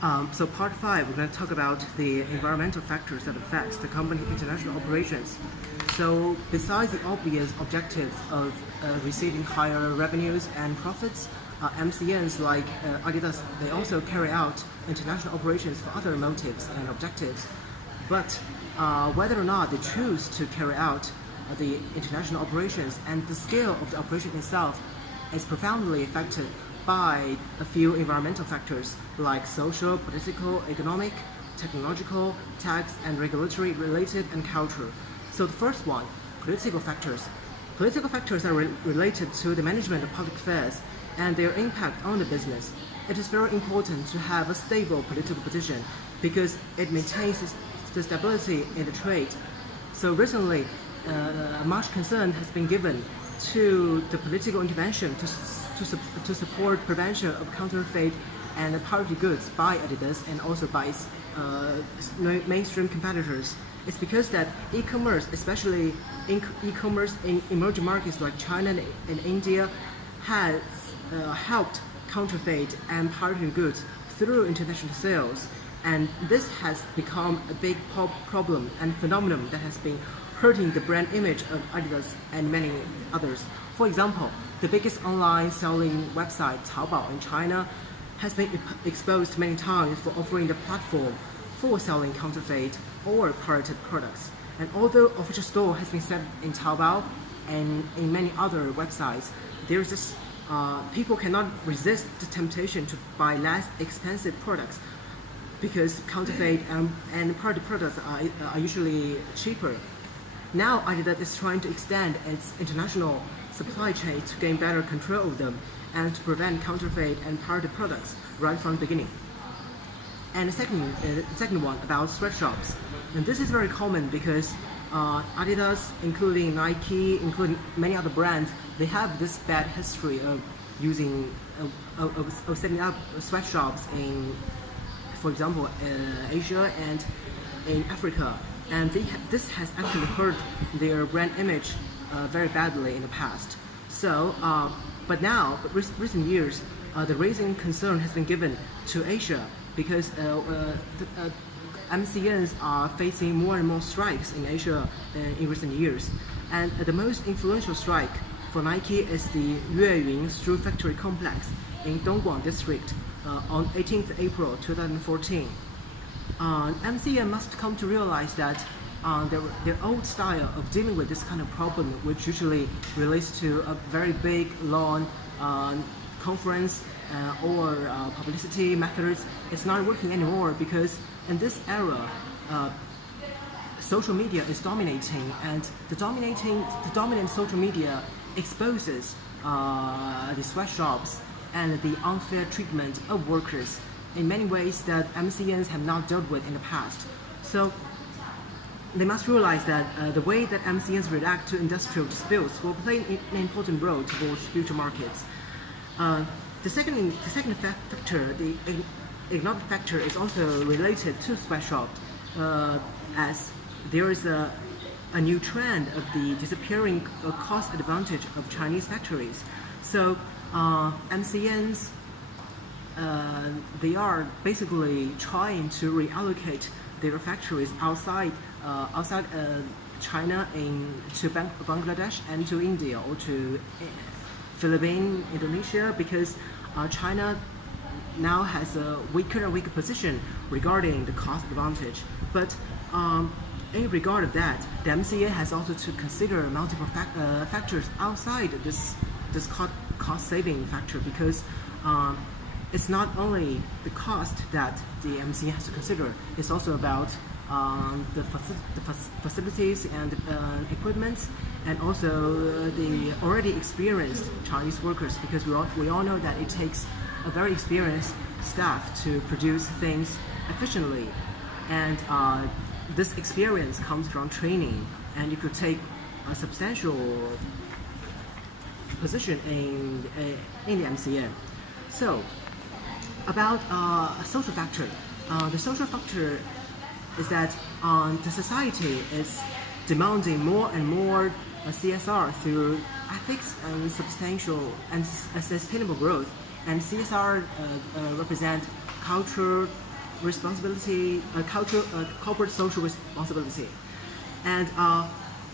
So part 5, we're going to talk about the environmental factors that affects the company's international operations. So besides the obvious objectives of receiving higher revenues and profits, MCNs like Adidas, they also carry out international operations for other motives and objectives. But whether or not they choose to carry out the international operations and the scale of the operation itself is profoundly affected by a few environmental factors like social, political, economic, technological, tax, and regulatory related and cultural. So the first one, political factors. Political factors are related to the management of public affairs and their impact on the business. It is very important to have a stable political position because it maintains the stability in the trade. So recently, much concern has been given to the political intervention to support prevention of counterfeit and pirated goods by Adidas and also by its mainstream competitors. It's because that e-commerce, especially e-commerce in emerging markets like China and India, has helped counterfeit and pirated goods through international sales. And this has become a big problem and phenomenon that has been hurting the brand image of Adidas and many others. For example, the biggest online selling website, Taobao in China, has been exposed many times for offering the platform for selling counterfeit or pirated products. And although official store has been set in Taobao and in many other websites, there's this people cannot resist the temptation to buy less expensive products because counterfeit and pirated products are usually cheaper. Now Adidas is trying to extend its international supply chain to gain better control of them and to prevent counterfeit and pirated products right from the beginning. And the second one about sweatshops. And this is very common because Adidas, including Nike, including many other brands, they have this bad history of using of setting up sweatshops in, for example, Asia and in Africa. And this has actually hurt their brand image very badly in the past. So, but now, recent years, the raising concern has been given to Asia because MCNs are facing more and more strikes in Asia in recent years. And the most influential strike for Nike is the Yueyun Shoe Factory Complex in Dongguan District on 18th April 2014. MCN must come to realize that their old style of dealing with this kind of problem, which usually relates to a very big, long conference or publicity methods, is not working anymore because in this era, social media is dominating, and the dominant social media exposes the sweatshops and the unfair treatment of workers in many ways that MCNs have not dealt with in the past. So they must realize that the way that MCNs react to industrial disputes will play an important role towards future markets. The second factor, the economic factor, is also related to sweatshops, as there is a new trend of the disappearing cost advantage of Chinese factories. So MCNs, they are basically trying to reallocate their factories outside China to Bangladesh and to India or to Philippines, Indonesia, because China now has a weaker and weaker position regarding the cost advantage. But in regard of that, the MCA has also to consider multiple factors outside this cost-saving factor, because it's not only the cost that the MCA has to consider, it's also about the facilities and equipment, and also the already experienced Chinese workers, because we all know that it takes a very experienced staff to produce things efficiently, and this experience comes from training, and you could take a substantial position in the MCN. So about a social factor, the social factor is that the society is demanding more and more CSR through ethics and substantial and sustainable growth. And CSR represent culture, responsibility, corporate social responsibility. And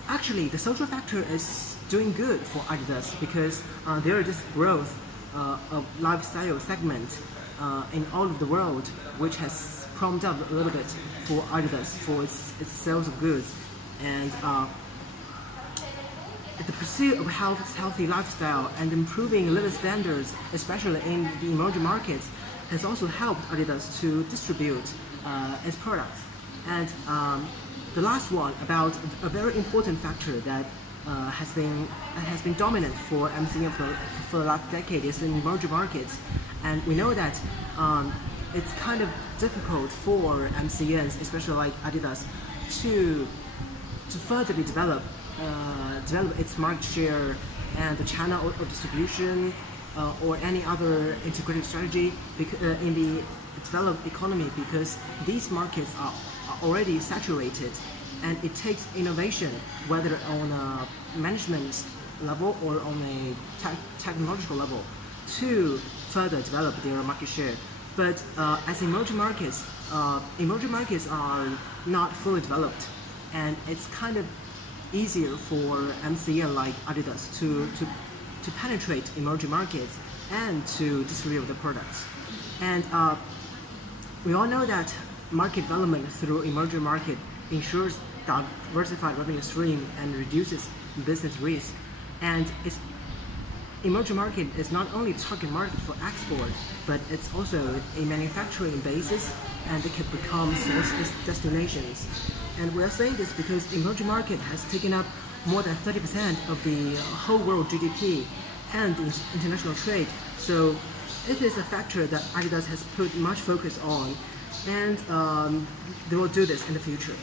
actually, the social factor is doing good for Adidas because there is this growth of lifestyle segment in all of the world, which has prompted up a little bit for Adidas for its sales of goods. And the pursuit of healthy lifestyle and improving living standards, especially in the emerging markets, has also helped Adidas to distribute its products. And the last one about a very important factor that has been dominant for MCN for the last decade is in emerging markets. And we know that it's kind of difficult for MCNs, especially like Adidas, to further develop its market share and the channel of distribution or any other integrated strategy in the developed economy, because these markets are already saturated, and it takes innovation, whether on a management level or on a technological level, to further develop their market share. But as emerging markets are not fully developed, and it's kind of easier for MCN like Adidas to penetrate emerging markets and to distribute the products. And we all know that market development through emerging market ensures diversified revenue stream and reduces business risk. And emerging market is not only target market for export, but it's also a manufacturing basis, and it can become source destinations. And we are saying this because emerging market has taken up more than 30% of the whole world GDP and international trade. So it is a factor that Adidas has put much focus on, and they will do this in the future.